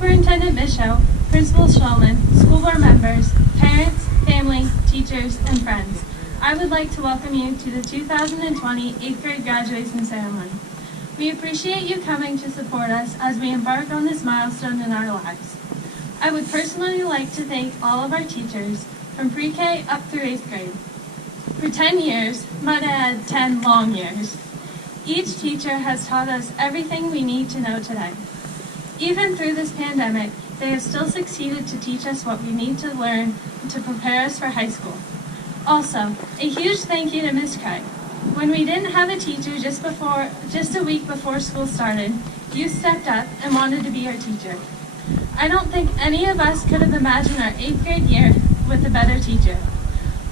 Superintendent Michaud, Principal Schulman, school board members, parents, family, teachers, and friends, I would like to welcome you to the 2020 8th grade graduation ceremony. We appreciate you coming to support us as we embark on this milestone in our lives. I would personally like to thank all of our teachers from pre-K up through 8th grade. For 10 years, might add 10 long years, each teacher has taught us everything we need to know today. Even through this pandemic, they have still succeeded to teach us what we need to learn to prepare us for high school. Also, a huge thank you to Ms. Craig. When we didn't have a teacher just a week before school started, you stepped up and wanted to be our teacher. I don't think any of us could have imagined our 8th grade year with a better teacher.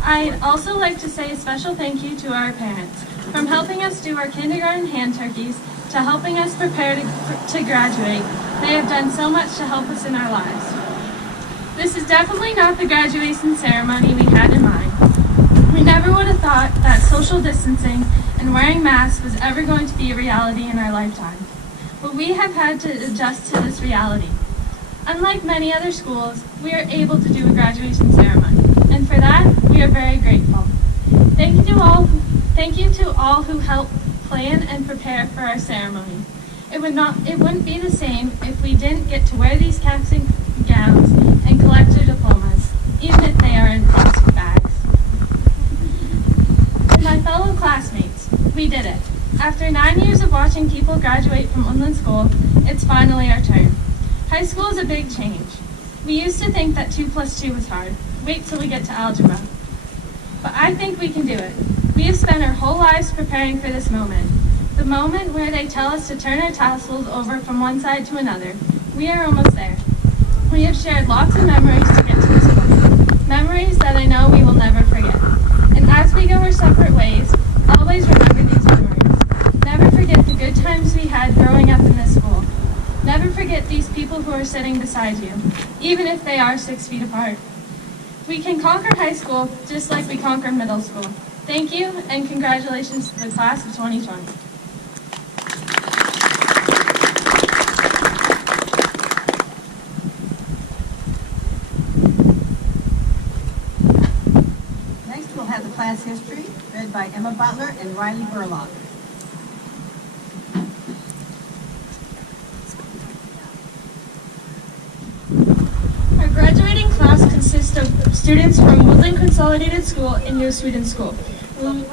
I'd also like to say a special thank you to our parents, from helping us do our kindergarten hand turkeys to helping us prepare to graduate. They have done so much to help us in our lives. This is definitely not the graduation ceremony we had in mind. We never would have thought that social distancing and wearing masks was ever going to be a reality in our lifetime. But we have had to adjust to this reality. Unlike many other schools, we are able to do a graduation ceremony, and for that, we are very grateful. Thank you to all who helped plan and prepare for our ceremony. It wouldn't be the same if we didn't get to wear these caps and gowns and collect our diplomas, even if they are in plastic bags. To my fellow classmates, we did it. After 9 years of watching people graduate from Woodland School, it's finally our turn. High school is a big change. We used to think that 2 plus 2 was hard. Wait till we get to algebra. But I think we can do it. We have spent our whole lives preparing for this moment. The moment where they tell us to turn our tassels over from one side to another. We are almost there. We have shared lots of memories to get to this point. Memories that I know we will never forget. And as we go our separate ways, always remember these memories. Never forget the good times we had growing up in this school. Never forget these people who are sitting beside you, even if they are 6 feet apart. We can conquer high school just like we conquered middle school. Thank you, and congratulations to the class of 2020. Next, we'll have the class history, read by Emma Butler and Riley Burlock. Our graduating class consists of students from Woodland Consolidated School and New Sweden School.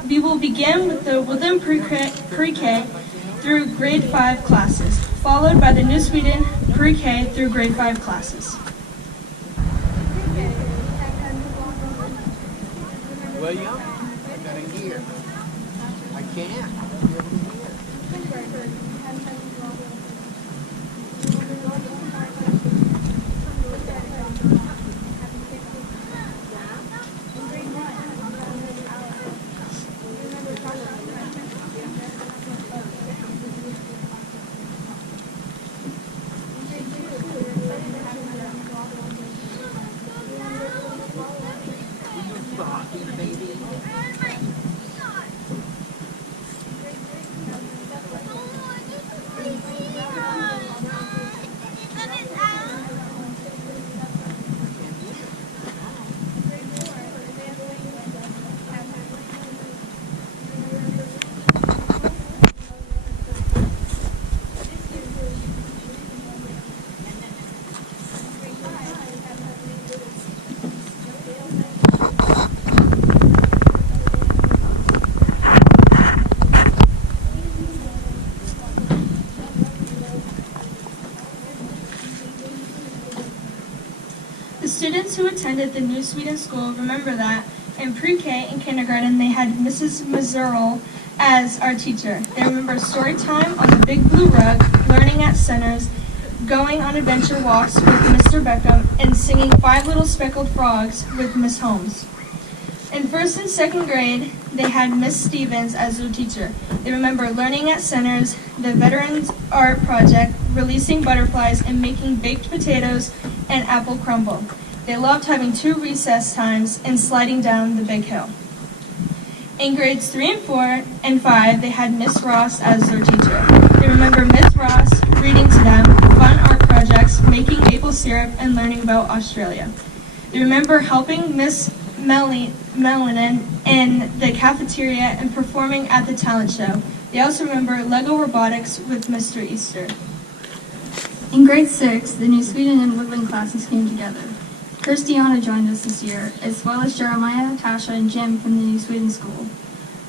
We will begin with the Woodland Pre-K through grade 5 classes, followed by the New Sweden Pre-K through grade 5 classes. William, I gotta hear. I can't. The students who attended the New Sweden School remember that in pre-K and kindergarten they had Mrs. Mazzurl as our teacher. They remember story time on the big blue rug, learning at centers, going on adventure walks with Mr. Beckham, and singing 5 Little Speckled Frogs with Miss Holmes. In first and second grade, they had Miss Stevens as their teacher. They remember learning at centers, the Veterans Art Project, releasing butterflies, and making baked potatoes and apple crumble. They loved having 2 recess times and sliding down the big hill. In grades 3 and 4 and 5, they had Miss Ross as their teacher. They remember Miss Ross reading to them, fun art project, projects, making maple syrup, and learning about Australia. They remember helping Miss Melanin in the cafeteria and performing at the talent show. They also remember Lego robotics with Mr. Easter. In grade 6, the New Sweden and Woodland classes came together. Christiana joined us this year, as well as Jeremiah, Tasha, and Jim from the New Sweden School.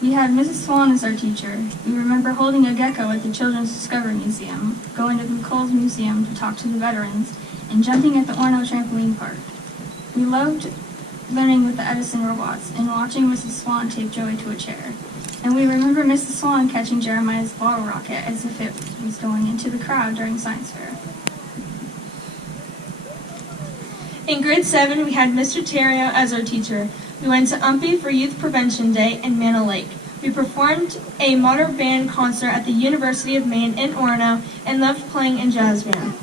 We had Mrs. Swan as our teacher. We remember holding a gecko at the Children's Discovery Museum, going to the Coles Museum to talk to the veterans, and jumping at the Orno trampoline park. We loved learning with the Edison robots and watching Mrs. Swan tape Joey to a chair. And we remember Mrs. Swan catching Jeremiah's bottle rocket as if it was going into the crowd during science fair. In grade 7, we had Mr. Terrio as our teacher. We went to Umpy for Youth Prevention Day in Manna Lake. We performed a modern band concert at the University of Maine in Orono and loved playing in jazz band.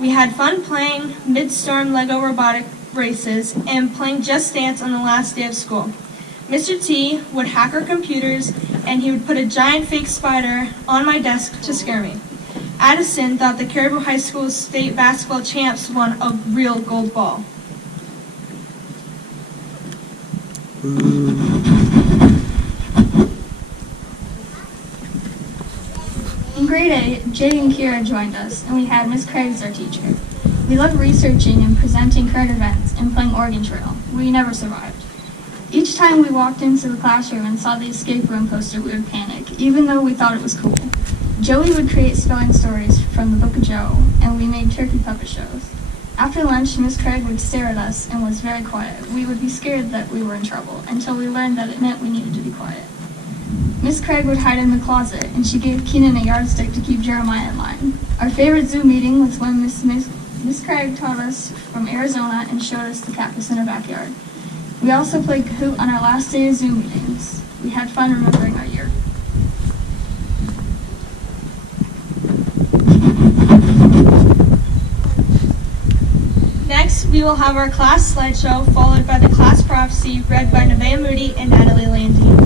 We had fun playing mid-storm Lego robotic races and playing Just Dance on the last day of school. Mr. T would hack our computers and he would put a giant fake spider on my desk to scare me. Addison thought the Caribou High School state basketball champs won a real gold ball. In grade 8, Jay and Kira joined us, and we had Miss Craig as our teacher. We loved researching and presenting current events and playing Oregon Trail. We never survived. Each time we walked into the classroom and saw the escape room poster, we would panic, even though we thought it was cool. Joey would create spelling stories from the Book of Joe, and we made turkey puppet shows. After lunch, Miss Craig would stare at us and was very quiet. We would be scared that we were in trouble until we learned that it meant we needed to be quiet. Miss Craig would hide in the closet, and she gave Keenan a yardstick to keep Jeremiah in line. Our favorite Zoom meeting was when Miss Craig taught us from Arizona and showed us the cactus in her backyard. We also played Kahoot on our last day of Zoom meetings. We had fun remembering our year. Next, we will have our class slideshow followed by the class prophecy read by Nevaeh Moody and Natalie Landine.